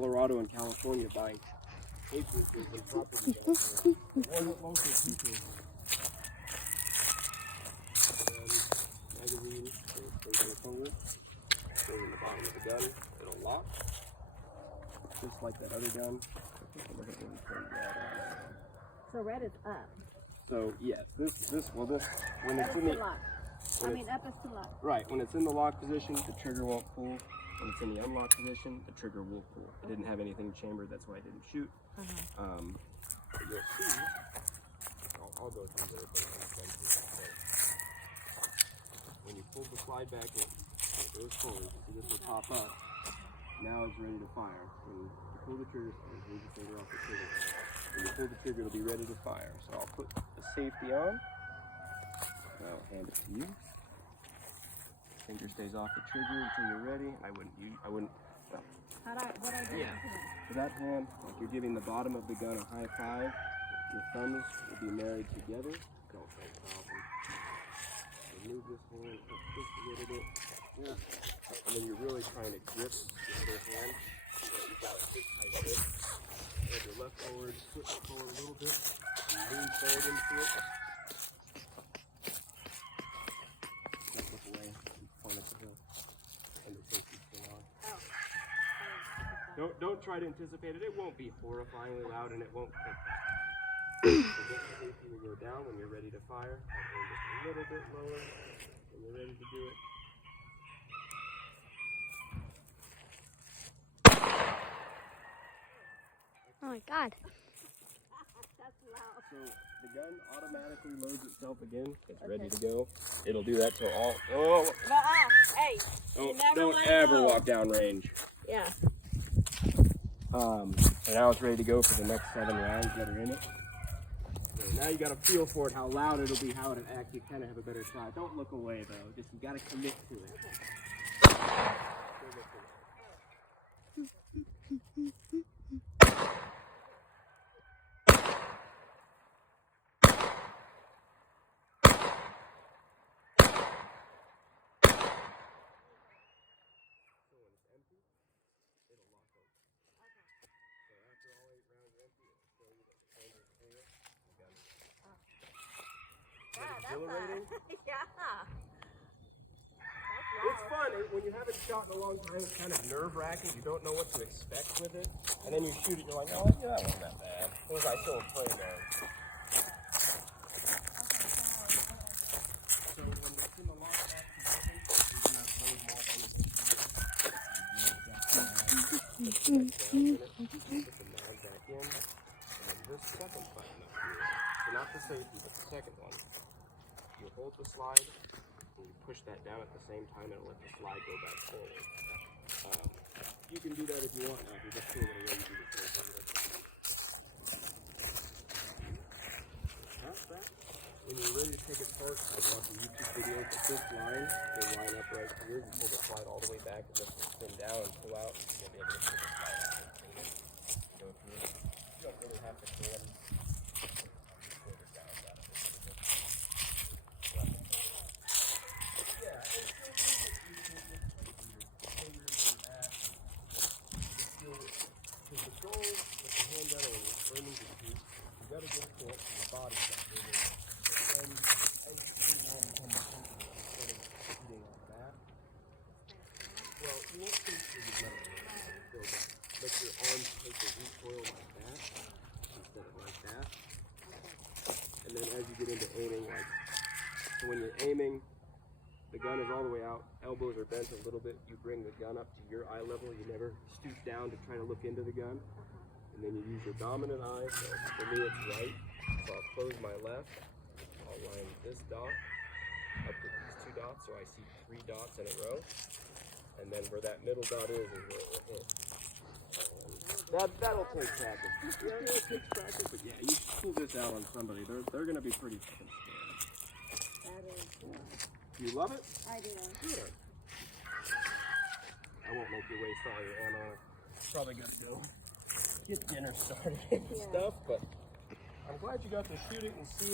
Colorado and California buying acreages and property down here. Wasn't local people. Magazine, there's a finger. Go in the bottom of the gun. It'll lock. Just like that other gun. So red is up. So yes, this when it's in the lock. Up is to lock. Right, when it's in the lock position, the trigger won't pull. When it's in the unlock position, the trigger will pull. I didn't have anything chambered, that's why I didn't shoot. But you'll see, I'll go through everything on the gun. When you pull the slide back in, it goes forward. So this will pop up. Now it's ready to fire. When you pull the trigger, move your finger off the trigger. When you pull the trigger, it'll be ready to fire. So I'll put the safety on. I'll hand it to you. Finger stays off the trigger until you're ready. I wouldn't. What I do? Yeah. For that hand, like you're giving the bottom of the gun a high five. Your thumbs will be married together. Don't think problem. Remove this hand, just a little bit. Yeah. And then you're really trying to grip the other hand. You've got a good tight grip. Hold your left forward, foot forward a little bit, and lean forward into it. Don't look away. Point at the hill. And the safety's still on. Don't try to anticipate it. It won't be horrifyingly loud and it won't kick back. So get the safety will go down when you're ready to fire. I'll aim just a little bit lower when you're ready to do it. Oh my God. That's loud. So the gun automatically loads itself again. It's ready to go. It'll do that till all. Oh! Hey, Don't ever walk down range. Yeah. And now it's ready to go for the next 7 rounds that are in it. So now you got a feel for it, how loud it'll be, how it'll act. You kind of have a better shot. Don't look away though. Just you got to commit to it. Exhilarating. Yeah. It's fun. When you haven't shot in a long time, it's kind of nerve-wracking. You don't know what to expect with it. And then you shoot it, you're like, oh, yeah, that wasn't that bad. What was I so afraid of? So when it's in the lock back position, you're going to load more on the put the mag back in. And then this second button up here, so not the safety, but the second one. You hold the slide, and you push that down at the same time, and it'll let the slide go back forward. You can do that if you want now. If you just feel it away, you do the same thing. Past that, when you're ready to take it apart, I'll watch a YouTube video with this line. They line up right here. You pull the slide all the way back and lift the spin down and pull out. You'll be able to pull the slide out and clean it. Go through it. You don't really have to clean you gotta get it to the body stuff in it. And as you see now become more comfortable instead of shooting like that. Well, you won't think you're going to let your arms take the recoil like that instead of like that. And then as you get into aiming, like, so when you're aiming, the gun is all the way out, elbows are bent a little bit, you bring the gun up to your eye level, you never stoop down to try to look into the gun. And then you use your dominant eye, so for me it's right, so I'll close my left, I'll line this dot up to these 2 dots, so I see 3 dots in a row, and then where that middle dot is where it will hit. That'll take practice. Yeah, it takes practice, but yeah, you pull this out on somebody, they're going to be pretty fucking scared. That is. You love it? I do. Good. I won't make you waste all your ammo. Probably got to go get dinner started and stuff, but I'm glad you got to shoot it and see it.